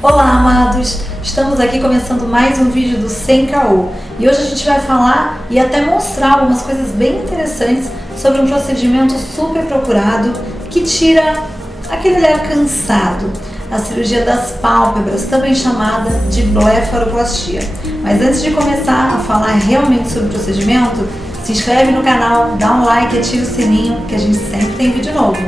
Olá, amados! Estamos aqui começando mais um vídeo do Sem Caô e hoje a gente vai falar e até mostrar algumas coisas bem interessantes sobre um procedimento super procurado que tira aquele olhar cansado, a cirurgia das pálpebras, também chamada de blefaroplastia. Mas antes de começar a falar realmente sobre o procedimento, se inscreve no canal, dá um like e ativa o sininho que a gente sempre tem vídeo novo.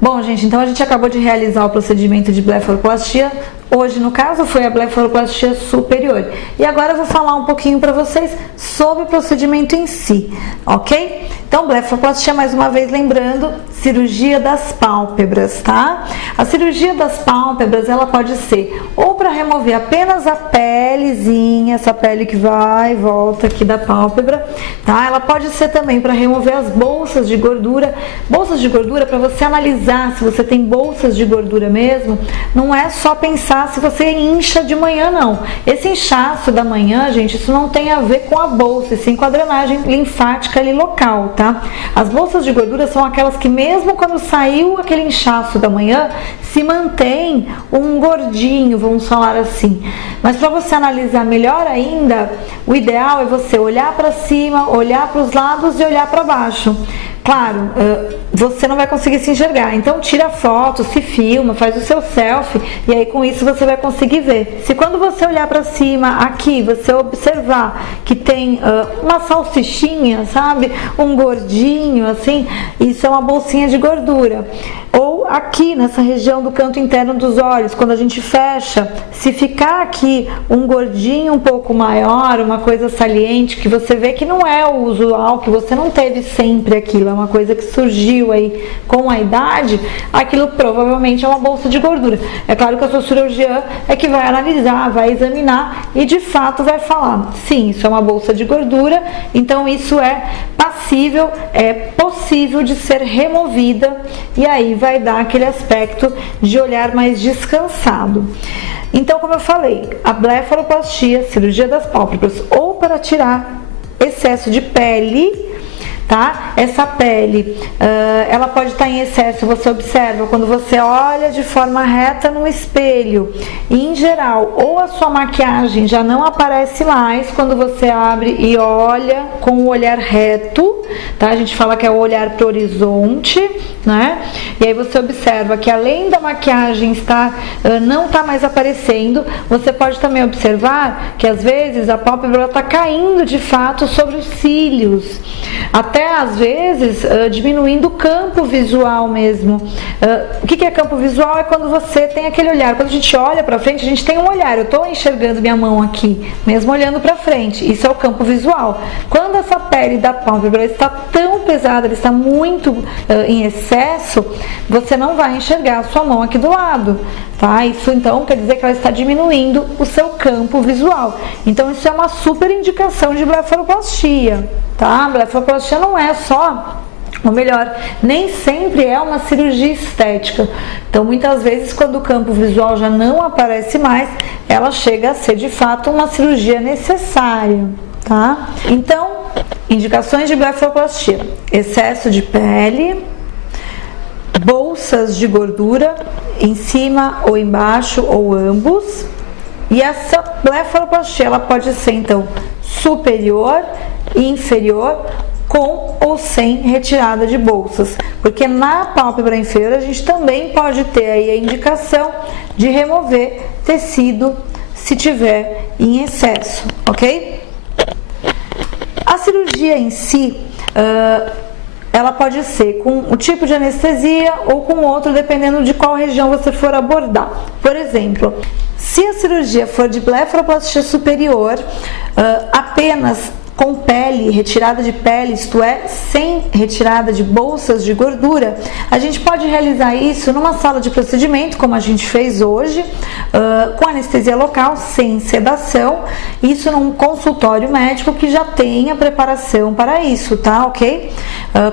Bom, gente, então a gente acabou de realizar o procedimento de blefaroplastia. Hoje, no caso, foi a blefaroplastia superior. E agora eu vou falar um pouquinho para vocês sobre o procedimento em si, ok? Então, blefaroplastia, mais uma vez, lembrando, cirurgia das pálpebras, tá? A cirurgia das pálpebras, ela pode ser ou para remover apenas a pelezinha, essa pele que vai e volta aqui da pálpebra, tá? Ela pode ser também para remover as bolsas de gordura. Bolsas de gordura, para você analisar se você tem bolsas de gordura mesmo, não é só pensar se você incha de manhã, não. Esse inchaço da manhã, gente, isso não tem a ver com a bolsa, e sim com a drenagem linfática ali local, tá? As bolsas de gordura são aquelas que mesmo quando saiu aquele inchaço da manhã, se mantém um gordinho, vamos falar assim. Mas para você analisar melhor ainda, o ideal é você olhar para cima, olhar para os lados e olhar para baixo. Claro, você não vai conseguir se enxergar, então tira foto, se filma, faz o seu selfie e aí com isso você vai conseguir ver. Se quando você olhar para cima, aqui, você observar que tem uma salsichinha, sabe? Um gordinho, assim, isso é uma bolsinha de gordura. Ou aqui, nessa região do canto interno dos olhos, quando a gente fecha, se ficar aqui um gordinho um pouco maior, uma coisa saliente, que você vê que não é o usual, que você não teve sempre aquilo, é uma coisa que surgiu aí com a idade, aquilo provavelmente é uma bolsa de gordura. É claro que a sua cirurgiã é que vai analisar, vai examinar e de fato vai falar, sim, isso é uma bolsa de gordura, então isso é passível, é possível de ser removida e aí vai dar aquele aspecto de olhar mais descansado. Então, como eu falei, a blefaroplastia, cirurgia das pálpebras, ou para tirar excesso de pele, tá? Essa pele, ela pode estar em excesso, você observa quando você olha de forma reta no espelho, e em geral, ou a sua maquiagem já não aparece mais quando você abre e olha com o olhar reto, tá? A gente fala que é o olhar para o horizonte, né? E aí você observa que além da maquiagem não está mais aparecendo, você pode também observar que às vezes a pálpebra está caindo de fato sobre os cílios, até às vezes diminuindo o campo visual mesmo. O que é campo visual? É quando você tem aquele olhar, quando a gente olha para frente, a gente tem um olhar, eu estou enxergando minha mão aqui, mesmo olhando para frente, isso é o campo visual. Quando essa pele da pálpebra está tão pesada, ela está muito em excesso, você não vai enxergar a sua mão aqui do lado, tá? Isso então quer dizer que ela está diminuindo o seu campo visual. Então isso é uma super indicação de blefaroplastia, tá? A blefaroplastia não é só, ou melhor, nem sempre é uma cirurgia estética. Então muitas vezes quando o campo visual já não aparece mais, ela chega a ser de fato uma cirurgia necessária, tá? Então, indicações de blefaroplastia: excesso de pele, bolsas de gordura em cima ou embaixo ou ambos. E essa blefaroplastia ela pode ser então superior e inferior, com ou sem retirada de bolsas, porque na pálpebra inferior a gente também pode ter aí a indicação de remover tecido se tiver em excesso, ok? A cirurgia em si, ela pode ser com o tipo de anestesia ou com outro, dependendo de qual região você for abordar. Por exemplo, se a cirurgia for de blefaroplastia superior, apenas com pele, retirada de pele, isto é, sem retirada de bolsas de gordura, a gente pode realizar isso numa sala de procedimento, como a gente fez hoje, com anestesia local, sem sedação, isso num consultório médico que já tem a preparação para isso, tá? Ok?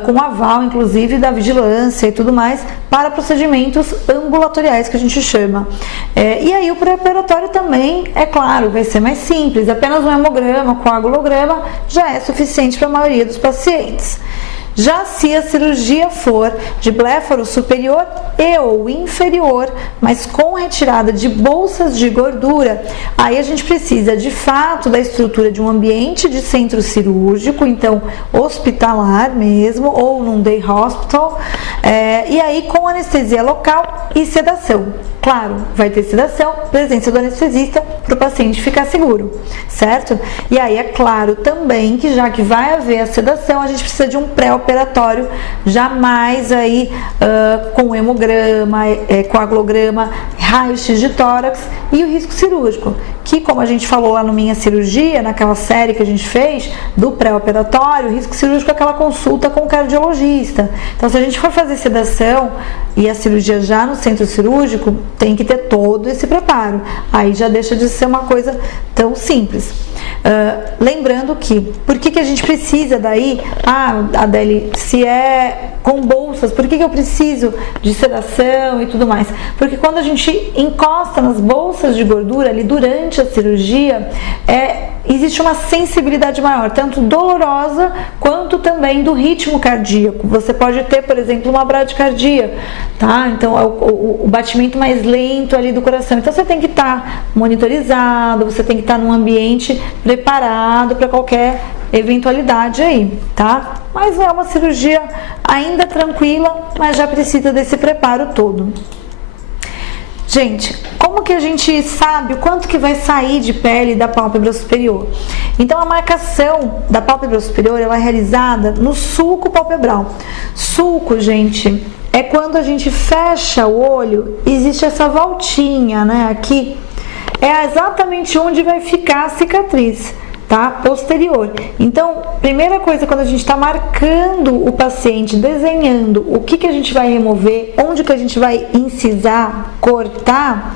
com aval, inclusive, da vigilância e tudo mais, para procedimentos ambulatoriais, que a gente chama. E aí o pré-operatório também, é claro, vai ser mais simples, apenas um hemograma, coagulograma, já é suficiente para a maioria dos pacientes. Já se a cirurgia for de blefaro superior e ou inferior, mas com retirada de bolsas de gordura, aí a gente precisa de fato da estrutura de um ambiente de centro cirúrgico, então hospitalar mesmo, ou num day hospital, e aí com anestesia local e sedação. Claro, vai ter sedação, presença do anestesista para o paciente ficar seguro, certo? E aí é claro também que já que vai haver a sedação, a gente precisa de um pré-operatório jamais aí com hemograma, coagulograma, raio-x de tórax e o risco cirúrgico, que como a gente falou lá no Minha Cirurgia, naquela série que a gente fez do pré-operatório, o risco cirúrgico é aquela consulta com o cardiologista. Então se a gente for fazer sedação e a cirurgia já no centro cirúrgico, tem que ter todo esse preparo, aí já deixa de ser uma coisa tão simples. Lembrando que, por que a gente precisa daí, Adele, se é com bolsas, por que eu preciso de sedação e tudo mais? Porque quando a gente encosta nas bolsas de gordura ali durante a cirurgia, existe uma sensibilidade maior, tanto dolorosa quanto também do ritmo cardíaco. Você pode ter, por exemplo, uma bradicardia, tá? Então, o batimento mais lento ali do coração. Então, você tem que estar monitorizado, você tem que estar num ambiente preparado para qualquer eventualidade aí, tá? Mas é uma cirurgia ainda tranquila, mas já precisa desse preparo todo. Gente, como que a gente sabe o quanto que vai sair de pele da pálpebra superior? Então, a marcação da pálpebra superior, ela é realizada no sulco palpebral. Sulco, gente, é quando a gente fecha o olho, existe essa voltinha, né, aqui, é exatamente onde vai ficar a cicatriz, tá? Posterior. Então, primeira coisa, quando a gente está marcando o paciente, desenhando o que a gente vai remover, onde que a gente vai incisar, cortar,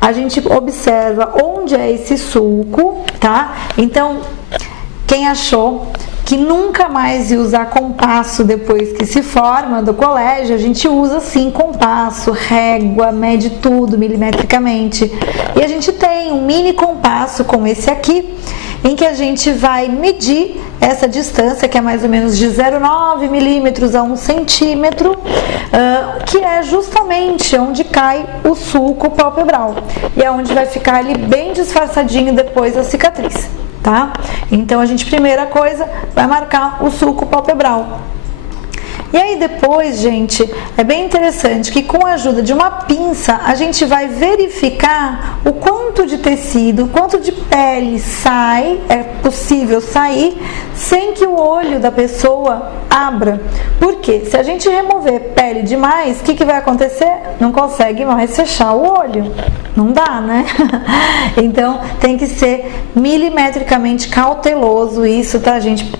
a gente observa onde é esse sulco, tá? Então, quem achou que nunca mais ia usar compasso depois que se forma do colégio, a gente usa sim compasso, régua, mede tudo milimetricamente. E a gente tem um mini compasso como esse aqui, em que a gente vai medir essa distância, que é mais ou menos de 0,9 milímetros a 1 centímetro, que é justamente onde cai o sulco palpebral. E é onde vai ficar ali bem disfarçadinho depois a cicatriz, tá? Então, a gente, primeira coisa, vai marcar o sulco palpebral. E aí depois, gente, é bem interessante que com a ajuda de uma pinça, a gente vai verificar o quanto de tecido, o quanto de pele sai, é possível sair, sem que o olho da pessoa abra. Por quê? Se a gente remover pele demais, o que vai acontecer? Não consegue mais fechar o olho. Não dá, né? Então, tem que ser milimetricamente cauteloso isso, tá, gente?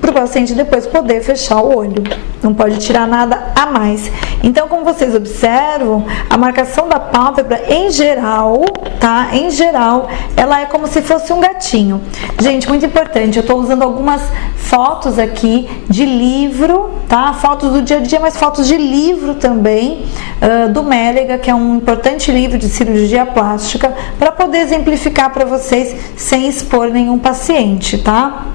Para o paciente depois poder fechar o olho. Não pode tirar nada a mais. Então, como vocês observam, a marcação da pálpebra, em geral, tá? Em geral, ela é como se fosse um gatinho. Gente, muito importante, eu tô usando algumas fotos aqui de livro, tá? Fotos do dia a dia, mas fotos de livro também, do Mélega, que é um importante livro de cirurgia plástica, para poder exemplificar para vocês sem expor nenhum paciente, tá?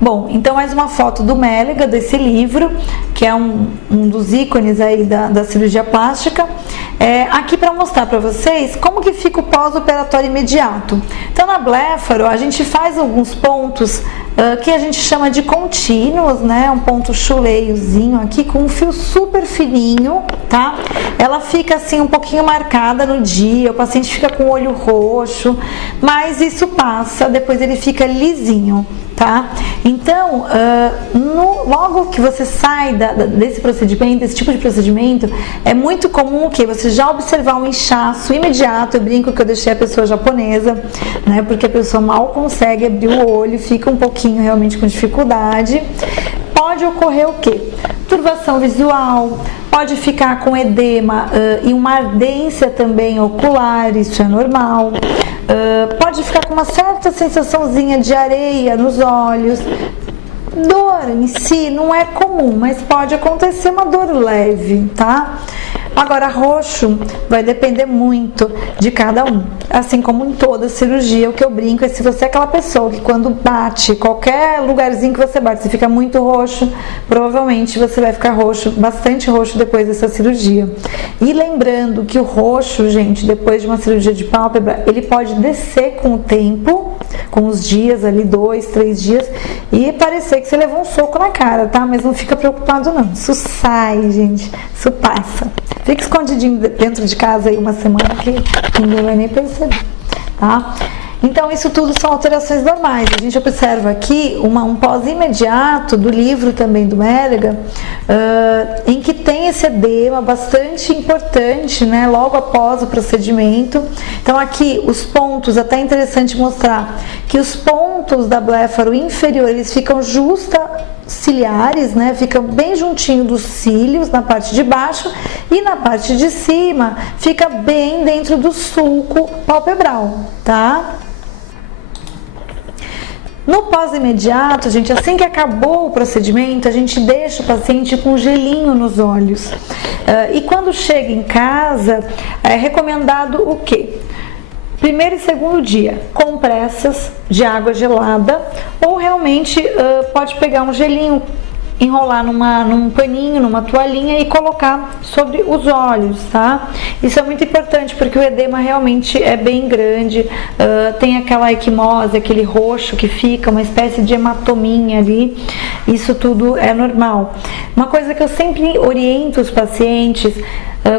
Bom, então mais uma foto do Mélega, desse livro, que é um dos ícones aí da cirurgia plástica, aqui para mostrar para vocês como que fica o pós-operatório imediato. Então, na blefaro, a gente faz alguns pontos que a gente chama de contínuos, né? Um ponto chuleiozinho aqui com um fio super fininho, tá? Ela fica assim um pouquinho marcada no dia, o paciente fica com o olho roxo, mas isso passa, depois ele fica lisinho, tá? Então, logo que você sai desse procedimento, desse tipo de procedimento, é muito comum que você já observar um inchaço imediato. Eu brinco que eu deixei a pessoa japonesa, né? Porque a pessoa mal consegue abrir o olho, fica um pouquinho realmente com dificuldade. Pode ocorrer o quê? Turbação visual, pode ficar com edema e uma ardência também ocular, isso é normal. Pode ficar com uma certa sensaçãozinha de areia nos olhos. Dor em si não é comum, mas pode acontecer uma dor leve, tá? Agora, roxo vai depender muito de cada um, assim como em toda cirurgia. O que eu brinco é, se você é aquela pessoa que quando bate, qualquer lugarzinho que você bate, você fica muito roxo, provavelmente você vai ficar roxo, bastante roxo depois dessa cirurgia. E lembrando que o roxo, gente, depois de uma cirurgia de pálpebra, ele pode descer com o tempo, com os dias ali, 2, 3 dias, e parecer que você levou um soco na cara, tá? Mas não fica preocupado não, isso sai, gente, isso passa. Fica escondidinho dentro de casa aí uma semana que ninguém vai nem perceber, tá? Então, isso tudo são alterações normais. A gente observa aqui um pós-imediato do livro também do Mélega, em que tem esse edema bastante importante, né, logo após o procedimento. Então, aqui os pontos, até é interessante mostrar que os pontos da blefaro inferior, eles ficam ciliares, né? Ficam bem juntinho dos cílios na parte de baixo, e na parte de cima fica bem dentro do sulco palpebral, tá? No pós-imediato, gente, assim que acabou o procedimento, a gente deixa o paciente com gelinho nos olhos. E quando chega em casa, é recomendado o quê? Primeiro e segundo dia, compressas de água gelada, ou realmente pode pegar um gelinho, enrolar num paninho, numa toalhinha e colocar sobre os olhos, tá? Isso é muito importante porque o edema realmente é bem grande, tem aquela equimose, aquele roxo que fica, uma espécie de hematominha ali, isso tudo é normal. Uma coisa que eu sempre oriento os pacientes,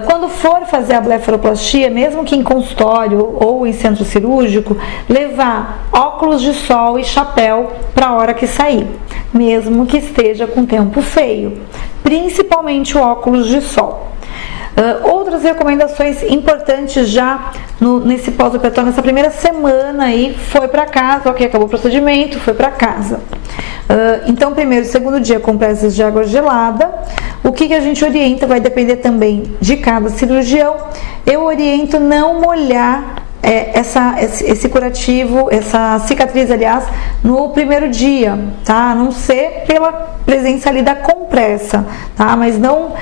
quando for fazer a blefaroplastia, mesmo que em consultório ou em centro cirúrgico, levar óculos de sol e chapéu para a hora que sair, mesmo que esteja com tempo feio, principalmente o óculos de sol. Outras recomendações importantes já nesse pós-operatório, nessa primeira semana aí, foi para casa, ok, acabou o procedimento, foi para casa. Então, primeiro e segundo dia, compressas de água gelada. O que a gente orienta vai depender também de cada cirurgião. Eu oriento não molhar esse curativo, essa cicatriz, aliás, no primeiro dia, tá? A não ser pela presença ali da compressa, tá? Mas não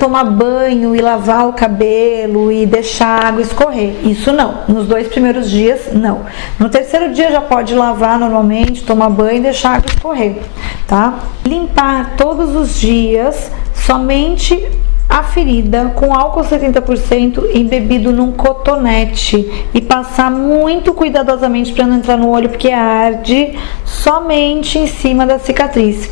tomar banho e lavar o cabelo e deixar a água escorrer, isso não. Nos 2 primeiros dias, não. No terceiro dia já pode lavar normalmente, tomar banho e deixar a água escorrer, tá? Limpar todos os dias, somente a ferida com álcool 70% embebido num cotonete e passar muito cuidadosamente para não entrar no olho, porque arde somente em cima da cicatriz.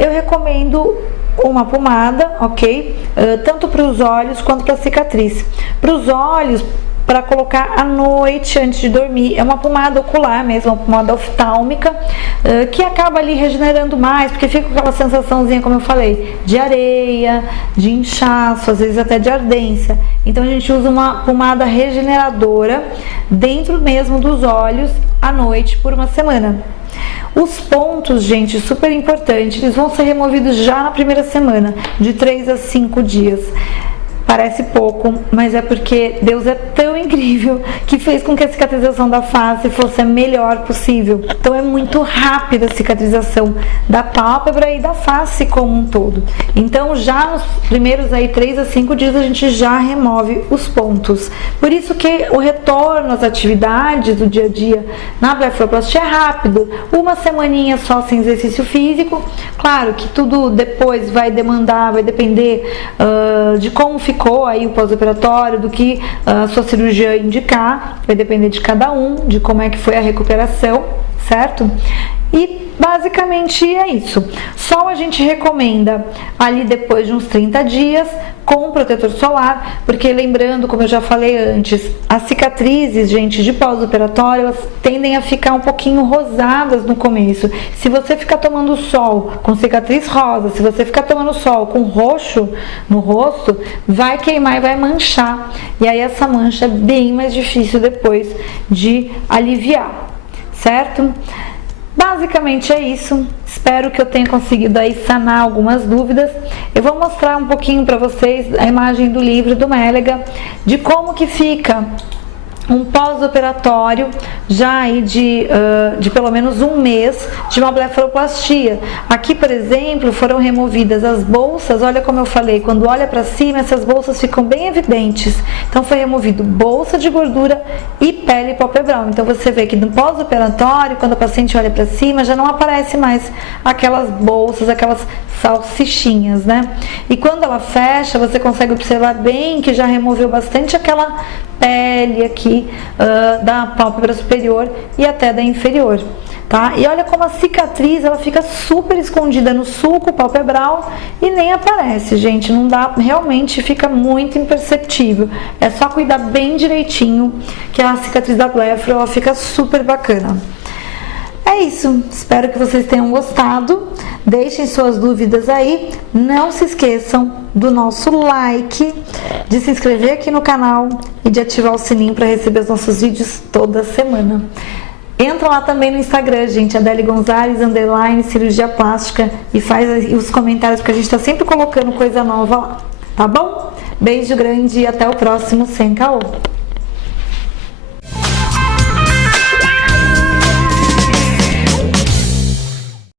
Eu recomendo uma pomada, ok? Tanto para os olhos quanto para a cicatriz. Para os olhos, para colocar à noite antes de dormir, é uma pomada ocular mesmo, uma pomada oftálmica, que acaba ali regenerando mais, porque fica com aquela sensaçãozinha, como eu falei, de areia, de inchaço, às vezes até de ardência. Então a gente usa uma pomada regeneradora dentro mesmo dos olhos à noite por uma semana. Os pontos, gente, super importante, eles vão ser removidos já na primeira semana, de 3 a 5 dias. Parece pouco, mas é porque Deus é tão incrível que fez com que a cicatrização da face fosse a melhor possível. Então é muito rápida a cicatrização da pálpebra e da face como um todo. Então já nos primeiros aí 3 a 5 dias a gente já remove os pontos. Por isso que o retorno às atividades do dia a dia na blefaroplastia é rápido. Uma semaninha só sem exercício físico. Claro que tudo depois vai depender de como ficou aí o pós-operatório, do que a sua cirurgia indicar, vai depender de cada um, de como é que foi a recuperação, certo? E basicamente é isso. Só a gente recomenda ali depois de uns 30 dias com protetor solar, porque lembrando, como eu já falei antes, as cicatrizes, gente, de pós-operatório, elas tendem a ficar um pouquinho rosadas no começo. Se você ficar tomando sol com cicatriz rosa, se você ficar tomando sol com roxo no rosto, vai queimar e vai manchar. E aí essa mancha é bem mais difícil depois de aliviar, certo? Basicamente é isso, espero que eu tenha conseguido aí sanar algumas dúvidas. Eu vou mostrar um pouquinho para vocês a imagem do livro do Mélega, de como que fica um pós-operatório já aí de pelo menos um mês de uma blefaroplastia. Aqui, por exemplo, foram removidas as bolsas. Olha como eu falei, quando olha para cima, essas bolsas ficam bem evidentes. Então foi removido bolsa de gordura e pele palpebral. Então você vê que no pós-operatório, quando a paciente olha para cima, já não aparece mais aquelas bolsas, aquelas salsichinhas, né? E quando ela fecha, você consegue observar bem que já removeu bastante aquela pele aqui da pálpebra superior e até da inferior, tá? E olha como a cicatriz, ela fica super escondida no sulco palpebral e nem aparece, gente, não dá, realmente fica muito imperceptível. É só cuidar bem direitinho que a cicatriz da blefaro, ela fica super bacana. É isso, espero que vocês tenham gostado. Deixem suas dúvidas aí. Não se esqueçam do nosso like, de se inscrever aqui no canal e de ativar o sininho para receber os nossos vídeos toda semana. Entra lá também no Instagram, gente, Adele Gonzalez, _cirurgia plástica, e faz aí os comentários, porque a gente está sempre colocando coisa nova lá, tá bom? Beijo grande e até o próximo Sem Caô.